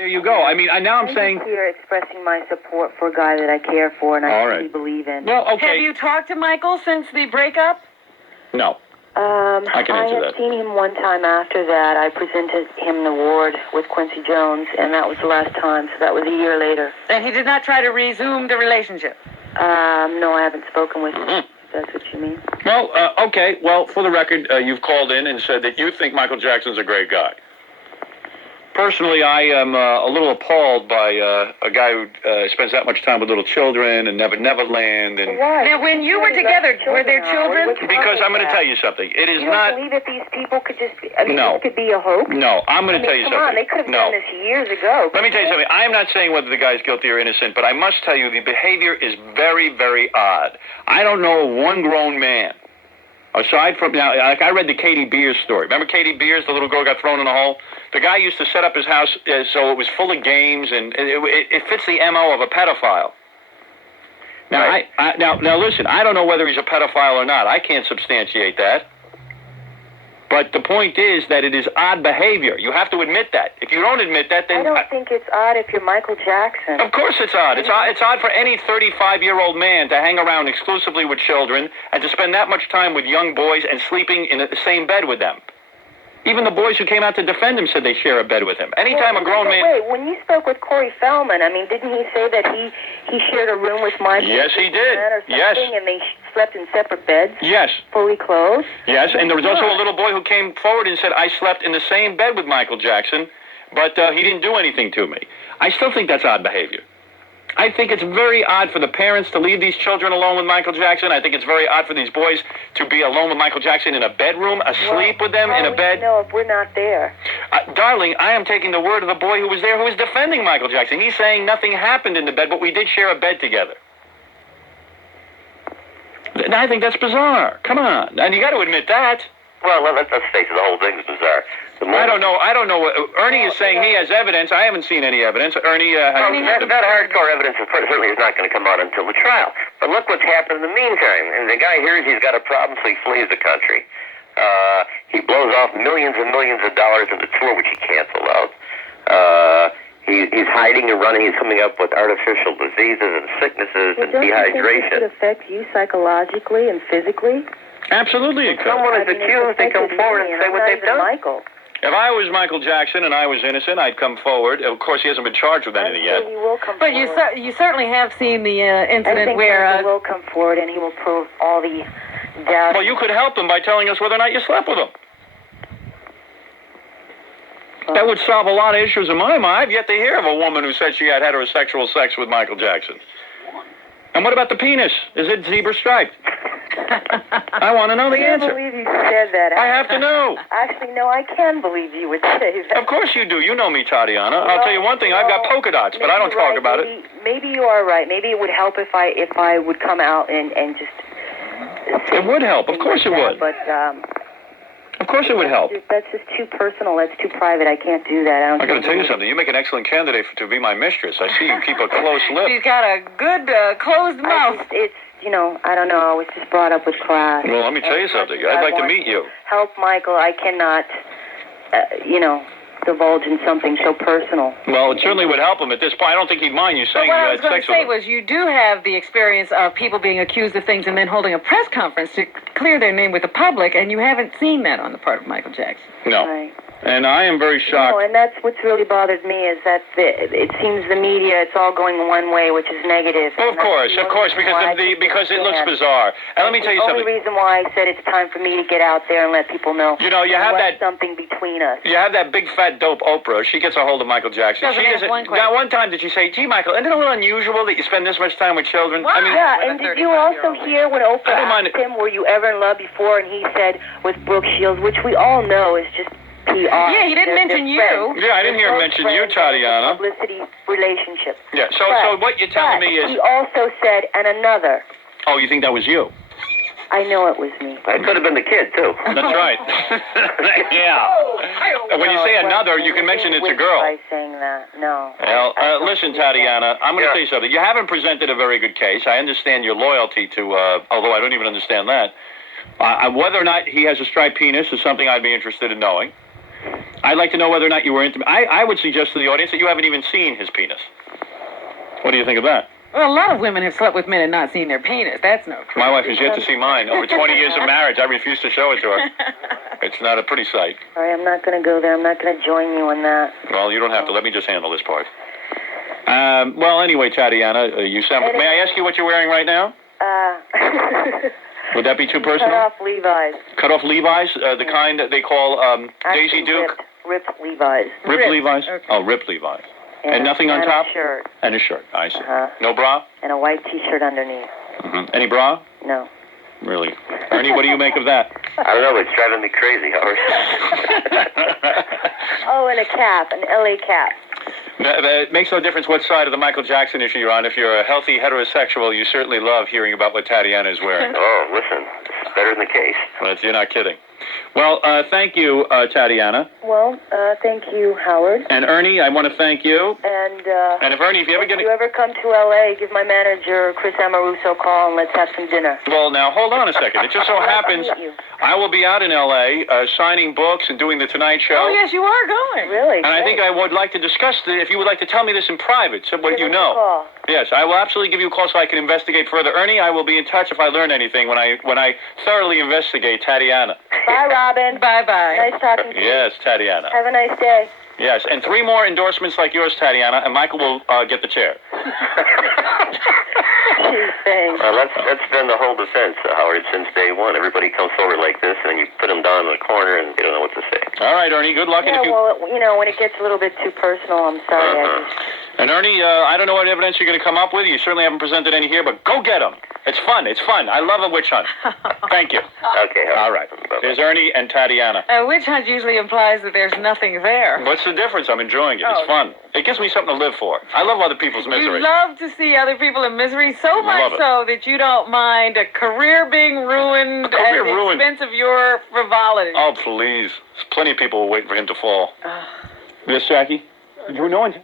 there you go. I mean, now I'm saying... I'm here expressing my support for a guy that I care for and I really believe in. Well, okay. Have you talked to Michael since the breakup? No. I can answer that. I had seen him one time after that. I presented him an award with Quincy Jones, and that was the last time, so that was a year later. And he did not try to resume the relationship? No, I haven't spoken with him. If that's what you mean. Well, okay. Well, for the record, you've called in and said that you think Michael Jackson's a great guy. Personally, I am a little appalled by a guy who spends that much time with little children and Neverland. And why? Now, when you were together, were there children? Because I'm going to tell you something. It is you not. You don't believe that these people could just? I mean, this could be a hoax. No, I'm going to tell you something. Come on, they could have done this years ago. Let me tell you something. I am not saying whether the guy's guilty or innocent, but I must tell you the behavior is very, very odd. I don't know of one grown man. Aside from, now, like I read the Katie Beers story. Remember Katie Beers, the little girl got thrown in a hole? The guy used to set up his house so it was full of games, and it fits the MO of a pedophile. Now, right. Now, listen, I don't know whether he's a pedophile or not. I can't substantiate that. But the point is that it is odd behavior. You have to admit that. If you don't admit that, then... I don't think it's odd if you're Michael Jackson. Of course it's odd. It's odd for any 35-year-old man to hang around exclusively with children and to spend that much time with young boys and sleeping in the same bed with them. Even the boys who came out to defend him said they share a bed with him. Anytime a grown man... Wait, when you spoke with Corey Feldman, I mean, didn't he say that he shared a room with Michael? Yes, he did. Yes. And they slept in separate beds? Yes. Fully clothed? Yes, and there was also a little boy who came forward and said, I slept in the same bed with Michael Jackson, but he didn't do anything to me. I still think that's odd behavior. I think it's very odd for the parents to leave these children alone with Michael Jackson. I think it's very odd for these boys to be alone with Michael Jackson in a bedroom, asleep with them in a bed. No, if we're not there. Darling, I am taking the word of the boy who was there who was defending Michael Jackson. He's saying nothing happened in the bed, but we did share a bed together. And I think that's bizarre. Come on. And you got to admit that. Well, let's face it, the whole thing's bizarre. I don't know. Ernie is saying he has evidence. I haven't seen any evidence. Ernie has... That hardcore evidence certainly is not going to come out until the trial. But look what's happened in the meantime. And the guy hears he's got a problem, so he flees the country. He blows off millions and millions of dollars in the tour, which he canceled out. He's hiding and running. He's coming up with artificial diseases and sicknesses and dehydration. Does it affect you psychologically and physically? Absolutely it could. Someone is accused, they come forward and say what they've done. Michael. If I was Michael Jackson and I was innocent, I'd come forward. Of course, he hasn't been charged with anything yet. He will come but forward. you certainly have seen the incident where... he will come forward and he will prove all the doubts. Well, you could help him by telling us whether or not you slept with him. That would solve a lot of issues in my mind. I've yet to hear of a woman who said she had heterosexual sex with Michael Jackson. And what about the penis? Is it zebra striped? I want to know the answer. I can't believe you said that. I have to know. Actually, no, I can believe you would say that. Of course you do. You know me, Tatiana. I'll tell you one thing. I've got polka dots, but I don't talk about it. Maybe you are right. Maybe it would help if I would come out and just... It would help. Of course it would. But, of course it would help. That's just too personal. That's too private. I can't do that. I got to tell you something. You make an excellent candidate to be my mistress. I see you keep a close lip. She's got a good closed mouth. It's, I don't know. I was just brought up with class. Well, let me tell you something. I'd like to meet you. Help Michael. I cannot, divulge in something so personal. Well, it certainly would help him at this point. I don't think he'd mind you saying you had sex with him. What I was going to say was you do have the experience of people being accused of things and then holding a press conference to clear their name with the public, and you haven't seen that on the part of Michael Jackson. No. Right. And I am very shocked. No, and that's what's really bothered me is that it seems the media, it's all going one way, which is negative. Well, of course, because it looks bizarre. And let me tell you something. The only reason why I said it's time for me to get out there and let people know. You have that something between us. You have that big fat dope Oprah. She gets a hold of Michael Jackson. Now, one time did she say, "Gee, Michael, isn't it a little unusual that you spend this much time with children?" Wow. I mean, yeah, and did you also hear when Oprah asked him, "Were you ever in love before?" And he said, "With Brooke Shields," which we all know is just PR. Yeah, he didn't mention you. Yeah, I didn't hear him mention you, Tatiana. Publicity relationship. Yeah, so what you're telling me is... he also said, and another. Oh, you think that was you? I know it was me. It could have been the kid, too. That's right. Yeah. When you say another, you can mention it's a girl. By saying that, no. Well, listen, Tatiana, I'm going to tell you something. You haven't presented a very good case. I understand your loyalty to, although I don't even understand that. Whether or not he has a striped penis is something I'd be interested in knowing. I'd like to know whether or not you were intimate. I would suggest to the audience that you haven't even seen his penis. What do you think of that? Well, a lot of women have slept with men and not seen their penis. That's no crime. My wife has yet to see mine. Over 20 years of marriage, I refuse to show it to her. It's not a pretty sight. Sorry, I'm not going to go there. I'm not going to join you in that. Well, you don't have to. Let me just handle this part. Well, anyway, Tatiana, you sound... May I ask you what you're wearing right now? Would that be too personal? Cut off Levi's. Cut off Levi's? The kind that they call Daisy Duke? Ripped Levi's. Ripped Levi's? Okay. Oh, ripped Levi's. And nothing on top? And a shirt. And a shirt, I see. No bra? And a white T-shirt underneath. Any bra? No. Really? Ernie, what do you make of that? I don't know, but it's driving me crazy, Howard. Oh, and a cap, an LA cap. It makes no difference what side of the Michael Jackson issue you're on. If you're a healthy heterosexual, you certainly love hearing about what Tatiana is wearing. Oh, listen, it's better than the case. But you're not kidding. Well, thank you, Tatiana. Well, thank you, Howard. And Ernie, I want to thank you. And if Ernie, if you ever if you ever come to L.A., give my manager, Chris Amoruso, a call and let's have some dinner. Well, now, hold on a second. It just so happens I will be out in L.A. Signing books and doing the Tonight Show. Oh, yes, you are going. Really? And I think I would like to discuss if you would like to tell me this in private, so what you know. Call. Yes, I will absolutely give you a call so I can investigate further. Ernie, I will be in touch if I learn anything when I thoroughly investigate Tatiana. Bye, Robin. Bye-bye. Nice talking to you. Yes, Tatiana. Have a nice day. Yes, and 3 more endorsements like yours, Tatiana, and Michael will get the chair. Well, that's been the whole defense, Howard, since day one. Everybody comes forward like this, and you put them down in the corner, and they don't know what to say. All right, Ernie, good luck. Yeah, well, when it gets a little bit too personal, I'm sorry. And Ernie, I don't know what evidence you're going to come up with. You certainly haven't presented any here, but go get them. It's fun. It's fun. I love a witch hunt. Thank you. Okay, Howard. All right. There's Ernie and Tatiana. A witch hunt usually implies that there's nothing there. What's the difference? I'm enjoying it. It's fun. It gives me something to live for. I love other people's misery. You love to see other people in misery so much so that you don't mind a career being ruined at the expense of your frivolity. Oh, please. There's plenty of people waiting for him to fall. Yes, Jackie? No one's...